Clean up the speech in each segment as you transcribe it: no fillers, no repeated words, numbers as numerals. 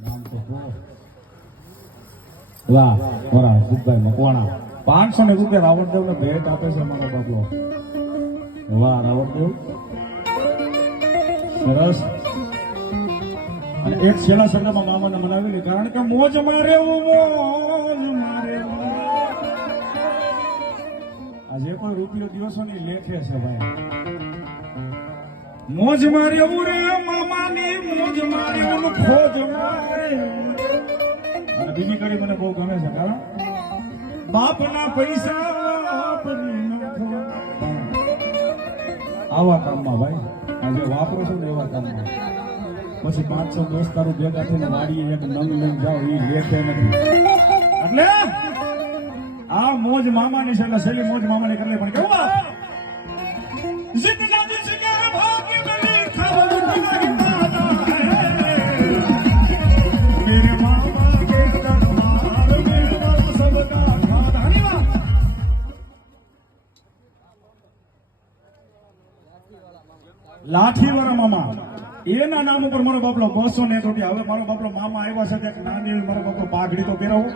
નામ તો વાહ બરા સુખભાઈ મકવાણા 500 રૂપિયા રાવણદેવ ને ભેટ આપે છે મારો બાપલો. વાહ રાવણદેવ સરસ. અને એક છેલ્લા શબ્દમાં મામાને મનાવેલી કારણ કે મોજ મારે મોજ મારે આજે કોઈ રૂપિયો દિવસોની લેખે છે ભાઈ. મોજ મારે રે મામાની મોજ મારે ખોજ મારે. અને બીજી કડી મને બહુ ગમે છે કારણ બાપના પૈસા આવા કામમાં ભાઈ આજે વાપરો છો ને એવા કામમાં. પછી 500 દોસ્તારો ભેગા થઈને વાડીએ એક નંગ લઈને જાઓ એ લેખે નથી. એટલે આ મોજ મામાની છે એટલે છેલ્લી મોજ મામાની કરી પણ કેવું લાઠીવાળા મામા એના નામ ઉપર મારો બાપલો 201 રૂપિયા. હવે મારો બાપલો મામા આવ્યા છે ત્યાં નાની એવી મારો બાપલો પાઘડી તો પહેરાવો.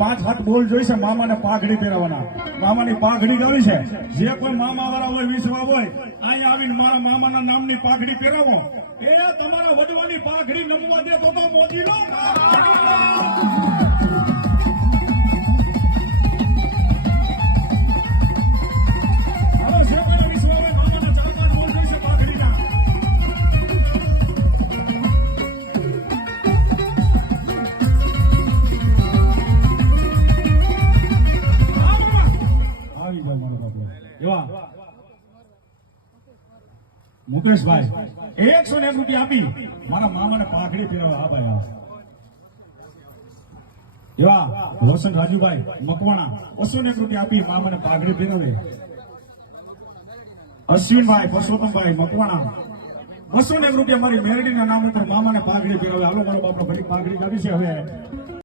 5 બોલ જોઈશે મામાને પાઘડી પહેરાવવાના. મામાની પાઘડી ગાવી છે. જે કોઈ મામા વાળા હોય વિશ્વા હોય અહીંયા આવીને મારા મામાના નામની પાઘડી પહેરાવો. એ તમારા વડવાની પાઘડી નમવા દે તો મોદીનો મુકેશભાઈ 101 રૂપિયા આપી મારા મામાને પાઘડી પહેરાવા. હા ભાઈ એવા રોશન રાજુભાઈ મકવાણા 201 રૂપિયા આપી મામાને પાઘડી પહેરાવે. અશ્વિનભાઈ પરસોત્તમભાઈ મકવાણા 201 રૂપિયા મારી મેરડીના નામ ઉપર મામાને પાઘડી પહેરાવે. હાલો મારો બાપનો ઘડી પાઘડી કાઢી છે. હવે